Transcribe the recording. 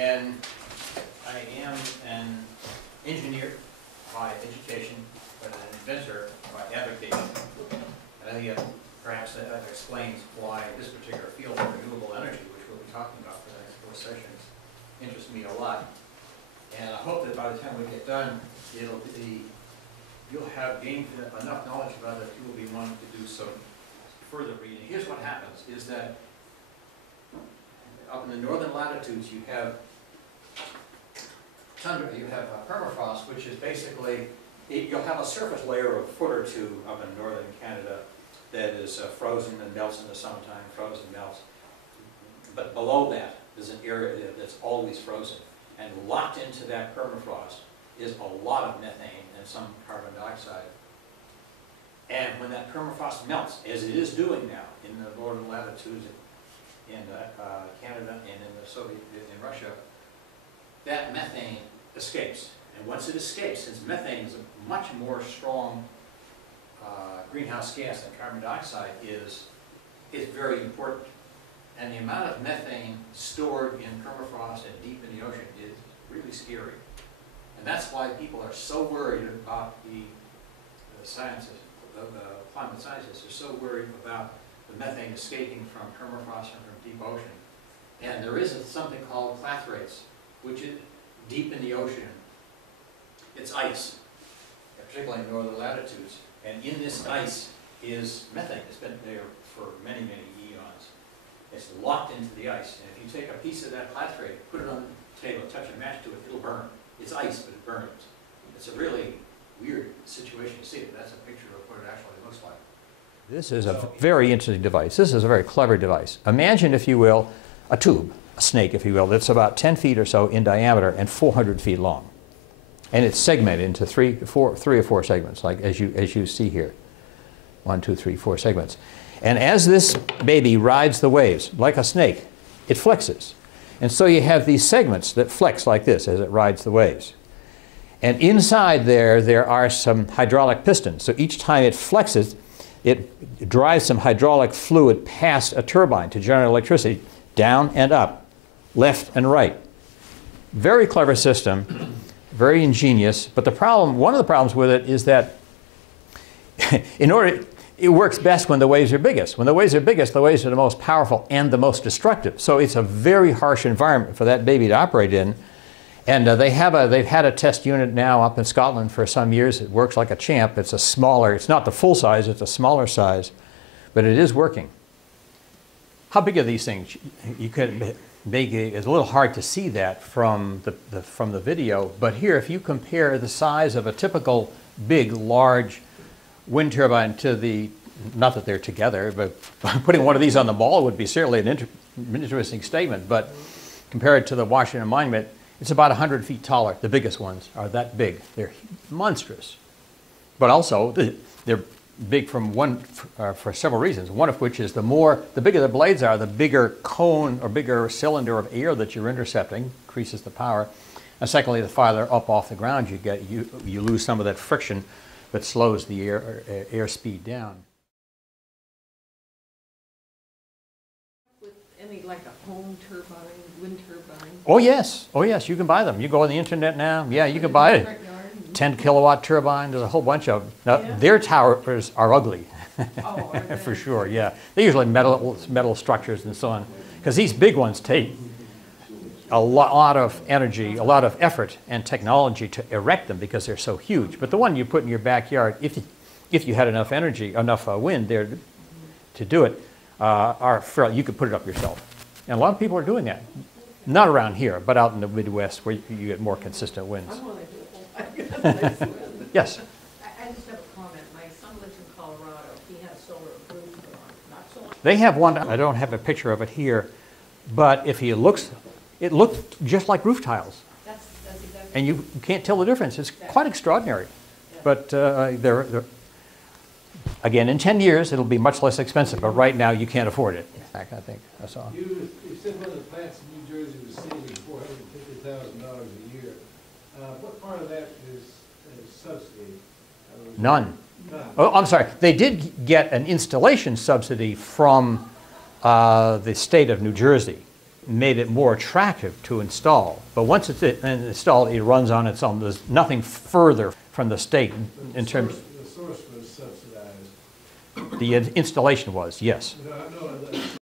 And I am an engineer by education, but an inventor by avocation. And I think perhaps that explains why this particular field of renewable energy, which we'll be talking about for the next 4 sessions, interests me a lot. And I hope that by the time we get done, you'll have gained enough knowledge about it that you will be wanting to do some further reading. Here's what happens, is that up in the northern latitudes you have tundra, you have permafrost, which is basically, you'll have a surface layer of a foot or two up in northern Canada that is frozen and melts in the summertime, frozen melts. But below that is an area that's always frozen. And locked into that permafrost is a lot of methane and some carbon dioxide. And when that permafrost melts, as it is doing now in the northern latitudes in Canada and in Russia, that methane escapes. And once it escapes, since methane is a much more strong greenhouse gas than carbon dioxide is very important. And the amount of methane stored in permafrost and deep in the ocean is really scary. And that's why people are so worried about the sciences, the climate scientists are so worried about the methane escaping from permafrost and from deep ocean. And there is something called clathrate, which is deep in the ocean. It's ice, particularly in northern latitudes. And in this ice is methane. It's been there for many, many eons. It's locked into the ice. And if you take a piece of that clathrate, put it on the table, touch a match to it, it'll burn. It's ice, but it burns. It's a really weird situation to see, but that's a picture of what it actually looks like. This is a very interesting device. This is a very clever device. Imagine, if you will, a tube, a snake, if you will, that's about 10 feet or so in diameter and 400 feet long. And it's segmented into three or four segments, like as you see here. 1, 2, 3, 4 segments. And as this baby rides the waves, like a snake, it flexes. And so you have these segments that flex like this as it rides the waves. And inside there are some hydraulic pistons. So each time it flexes, it drives some hydraulic fluid past a turbine to generate electricity, down and up, left and right. Very clever system, very ingenious. But the problem, one of the problems with it is that it works best when the waves are biggest. When the waves are biggest, the waves are the most powerful and the most destructive. So it's a very harsh environment for that baby to operate in. And they've had a test unit now up in Scotland for some years. It works like a champ. It's a smaller, it's not the full size, it's a smaller size, but it is working. How big are these things? You could make it, it's a little hard to see that from the video, but here, if you compare the size of a typical big, large wind turbine to the, not that they're together, but putting one of these on the ball would be certainly an interesting statement, but compared to the Washington Monument, it's about 100 feet taller. The biggest ones are that big. They're monstrous. But also, they're big for several reasons, one of which is the bigger the blades are, the bigger cone or bigger cylinder of air that you're intercepting, increases the power. And secondly, the farther up off the ground you get, you lose some of that friction that slows the air speed down. With any, like a home turbine, wind turbine? Oh yes, you can buy them. You go on the internet now, yeah, you can buy it. 10 kilowatt turbine, there's a whole bunch of them. Now, yeah. Their towers are ugly, Oh, are they? for sure, yeah. They're usually metal structures and so on. Because these big ones take a lot of energy, a lot of effort and technology to erect them because they're so huge. But the one you put in your backyard, if you had enough energy, enough wind there to do it, you could put it up yourself. And a lot of people are doing that. Not around here, but out in the Midwest where you get more consistent winds. I want to do it. Yes? I just have a comment. My son lives in Colorado. He has solar approved, but not solar. They have one, I don't have a picture of it here, but if it looks just like roof tiles. That's exactly. And you can't tell the difference. It's quite extraordinary. Yeah. But they're, again, in 10 years, it'll be much less expensive, but right now you can't afford it. I think that's all. You said one of the plants in New Jersey was saving $450,000 a year. What part of that is subsidy? None. None. Oh, I'm sorry. They did get an installation subsidy from the state of New Jersey. made it more attractive to install. But once it's installed, it runs on its own. There's nothing further from the state in terms, The source was subsidized. the installation was, yes. No, the